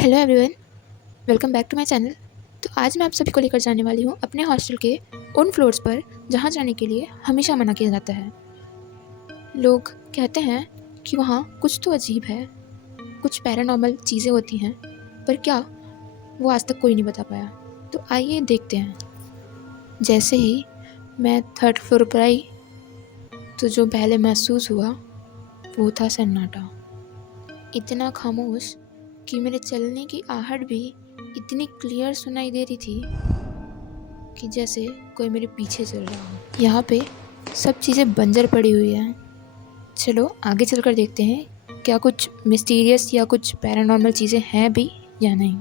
Hello everyone, welcome back to my channel. तो आज मैं आप सभी को लेकर जाने वाली हूँ अपने हॉस्टल के उन फ्लोर्स पर जहाँ जाने के लिए हमेशा मना किया जाता है। लोग कहते हैं कि वहाँ कुछ तो अजीब है, कुछ पैरानॉर्मल चीज़ें होती हैं, पर क्या वो आज तक कोई नहीं बता पाया। तो आइए देखते हैं। जैसे ही मैं थर्ड फ्लोर पर आई तो जो पहले महसूस हुआ वो था सन्नाटा। इतना खामोश कि मेरे चलने की आहट भी इतनी क्लियर सुनाई दे रही थी कि जैसे कोई मेरे पीछे चल रहा हो। यहाँ पे सब चीज़ें बंजर पड़ी हुई हैं। चलो आगे चलकर देखते हैं क्या कुछ मिस्टीरियस या कुछ पैरानॉर्मल चीज़ें हैं भी या नहीं।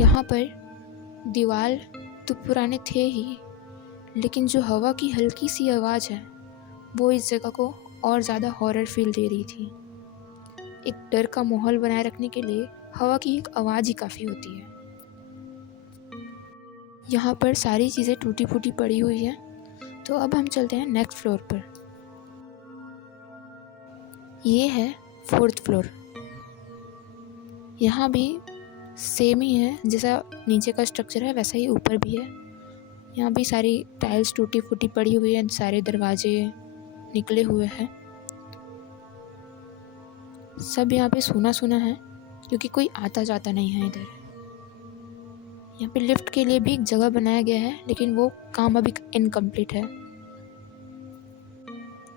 यहाँ पर दीवार तो पुराने थे ही, लेकिन जो हवा की हल्की सी आवाज़ है वो इस जगह को और ज़्यादा हॉरर फील दे रही थी। एक डर का माहौल बनाए रखने के लिए हवा की एक आवाज़ ही काफ़ी होती है। यहाँ पर सारी चीज़ें टूटी फूटी पड़ी हुई हैं। तो अब हम चलते हैं नेक्स्ट फ्लोर पर। ये है फोर्थ फ्लोर। यहाँ भी सेम ही है, जैसा नीचे का स्ट्रक्चर है वैसा ही ऊपर भी है। यहाँ भी सारी टाइल्स टूटी फूटी पड़ी हुई हैं, सारे दरवाजे निकले हुए हैं। सब यहाँ पे सूना सूना है क्योंकि कोई आता जाता नहीं है इधर। यहाँ पे लिफ्ट के लिए भी एक जगह बनाया गया है, लेकिन वो काम अभी इनकम्प्लीट है।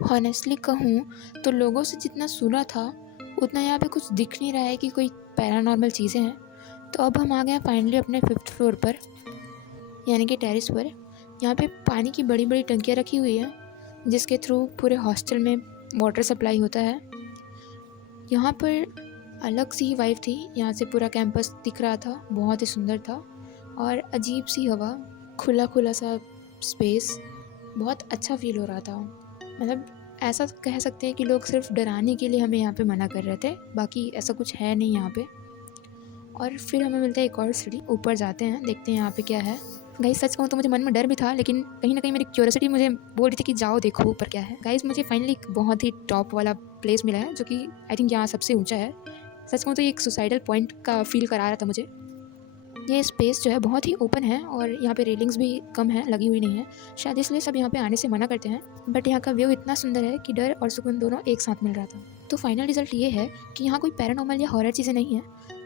हॉनेस्टली कहूँ तो लोगों से जितना सुना था उतना यहाँ पे कुछ दिख नहीं रहा है कि कोई पैरानॉर्मल चीज़ें हैं। तो अब हम आ गए हैं फाइनली अपने फिफ्थ फ्लोर पर, यानी कि टेरेस पर। यहाँ पे पानी की बड़ी बड़ी टंकियाँ रखी हुई हैं जिसके थ्रू पूरे हॉस्टल में वाटर सप्लाई होता है। यहाँ पर अलग सी ही वाइब थी। यहाँ से पूरा कैंपस दिख रहा था, बहुत ही सुंदर था और अजीब सी हवा, खुला खुला सा स्पेस, बहुत अच्छा फील हो रहा था। मतलब ऐसा कह सकते हैं कि लोग सिर्फ डराने के लिए हमें यहाँ पे मना कर रहे थे, बाकी ऐसा कुछ है नहीं यहाँ पे। और फिर हमें मिलता है एक और सीढ़ी, ऊपर जाते हैं, देखते हैं यहाँ पे क्या है। गाइस सच कहूँ तो मुझे मन में डर भी था, लेकिन कहीं ना कहीं मेरी क्यूरियोसिटी मुझे बोल रही थी कि जाओ देखो ऊपर क्या है। गाइस मुझे फाइनली एक बहुत ही टॉप वाला प्लेस मिला है जो कि आई थिंक यहाँ सबसे ऊंचा है। सच कहूँ तो ये एक सुसाइडल पॉइंट का फील करा रहा था मुझे। ये स्पेस जो है बहुत ही ओपन है और यहाँ पे रेलिंग्स भी कम है, लगी हुई नहीं है, शायद इसलिए सब यहाँ पे आने से मना करते हैं। बट यहाँ का व्यू इतना सुंदर है कि डर और सुकून दोनों एक साथ मिल रहा था। तो फाइनल रिजल्ट ये है कि यहाँ कोई पैरानॉर्मल या हॉरर चीज़ें नहीं है,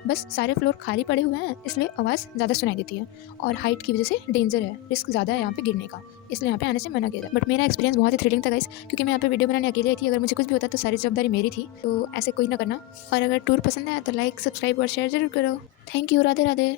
बस सारे फ्लोर खाली पड़े हुए हैं, इसलिए आवाज़ ज़्यादा सुनाई देती है और हाइट की वजह से डेंजर है, रिस्क ज़्यादा है यहाँ पे गिरने का, इसलिए यहाँ पे आने से मना किया जाए। बट मेरा एक्सपीरियंस बहुत ही थ्रिलिंग था गाइस, क्योंकि मैं यहाँ पे वीडियो बनाने अकेले आई थी। अगर मुझे कुछ भी होता तो सारी जवाबदारी मेरी थी, तो ऐसे कोई ना करना। और अगर टूर पसंद आया तो लाइक, सब्सक्राइब और शेयर जरूर करो। Thank you. राधे राधे।